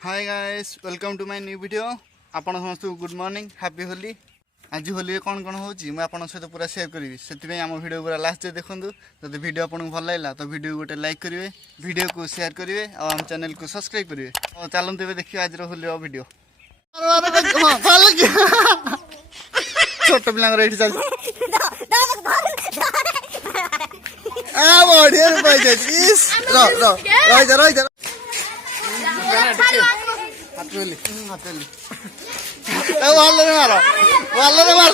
Hi guys welcome to my new video. आपण समस्त good morning happy Holi. आज होली कौन कौन होची मैं आपन सहित पूरा शेयर करी से आम वीडियो पूरा लास्ट जे देखंतु। जदि वीडियो आपन भल लागला तो वीडियो गोटे लाइक करिवे, वीडियो को शेयर करिवे और हम चैनल को सब्सक्राइब करिवे। और चलंतु एबे देखियो आज होली वीडियो। छोट पिला रेडी चल आ बढ़िया रुपए जाइस रो रो रह जा हाथली वाले मारो मार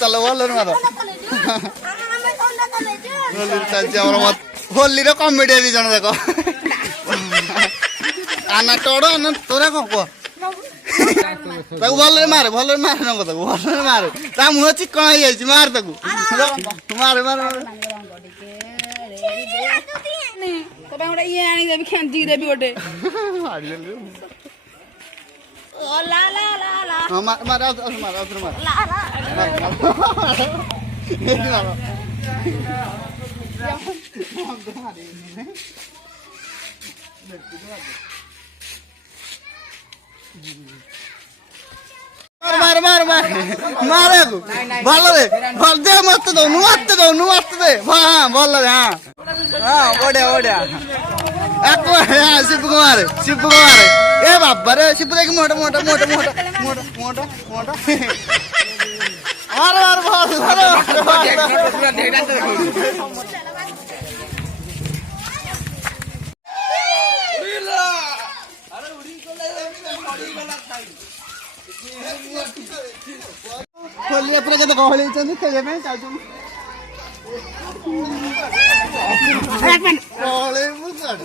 चलो वाले मारो होली कमेडिया दी जन देख आना टोड़ो आना तोरा कौन कह भले मारे भले मारे न भले मारे ता मुह चिकन हो जाए मार ताकू मारे मारे मार मार मार मारे भल भल दे मत दो दे हाँ भल हाँ हाँ बढ़िया बढ़िया शिव कुमार ए बाबा रे शिव देख मोटा मोटा मोटा मोटा मोटा मोटा मोटा मार होली पूरा केते गहली चंदी खेले में चाचू गहले मुसड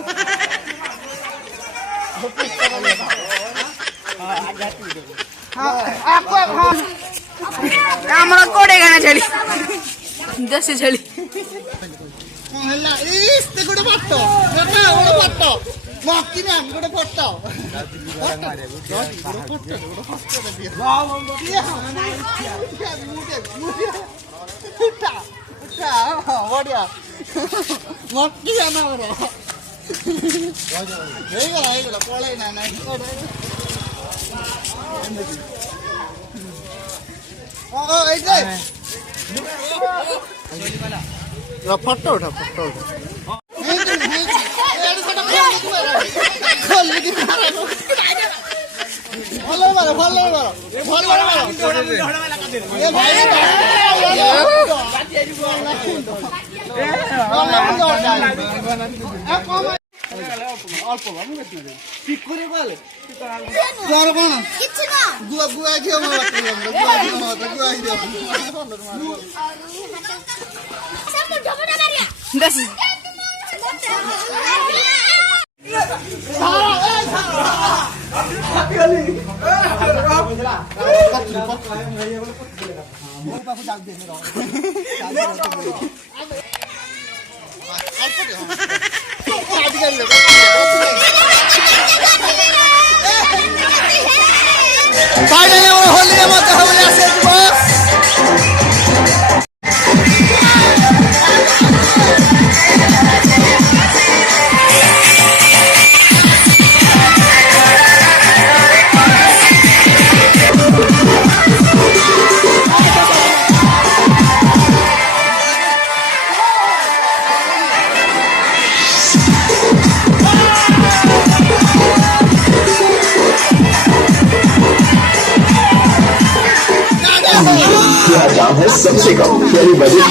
आपको हमरा कोडे गाना चली जैसे चली हल्ला इस गुड फटो ना गुड फटो मक्की ना गुड फटो बढ़िया मक्की जाना पड़े ना फोटो उठा होली मत नाम है सबसे कम यानी बजट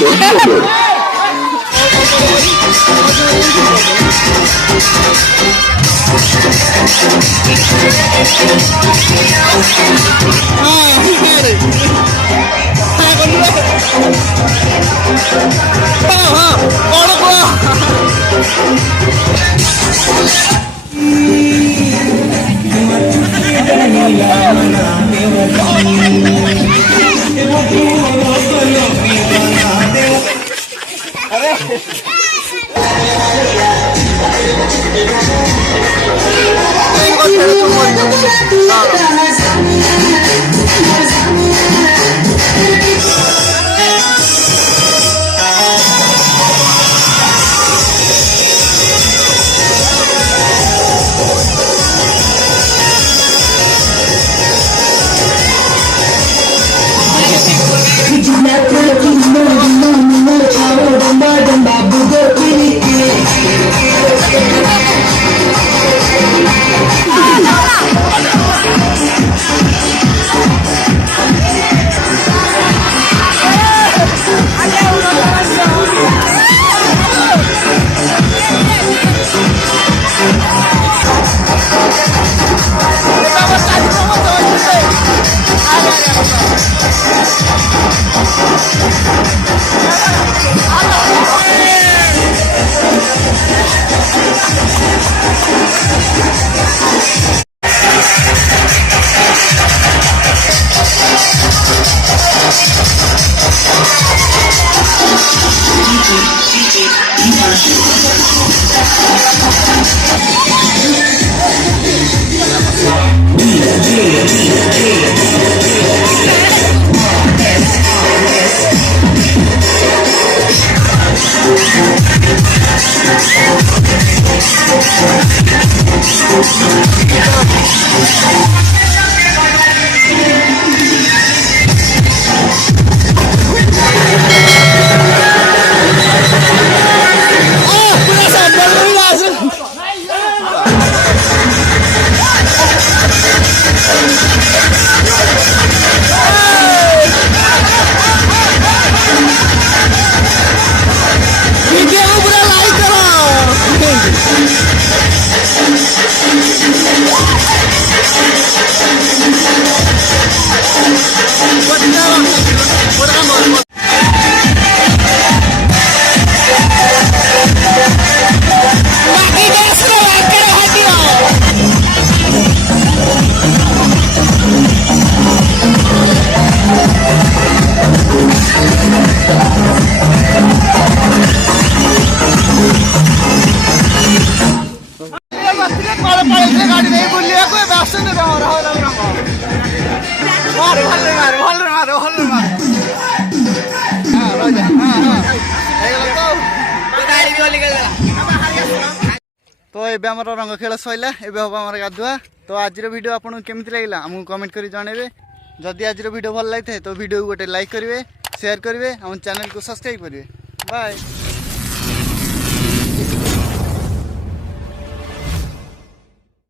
गाड़ी नहीं बुलिया कोई बस नहीं मारो मारो हाँ राजा तो ये आम रंग खेल सैला एवं हम आम गाधुआ तो आज वीडियो आपको केमी लगे आमको कमेंट कर जनइबे जदि आज वीडियो भल लगी तो वीडियो गोटे लाइक करेंगे शेयर करेंगे आम चैनल को सब्सक्राइब करेंगे बाय।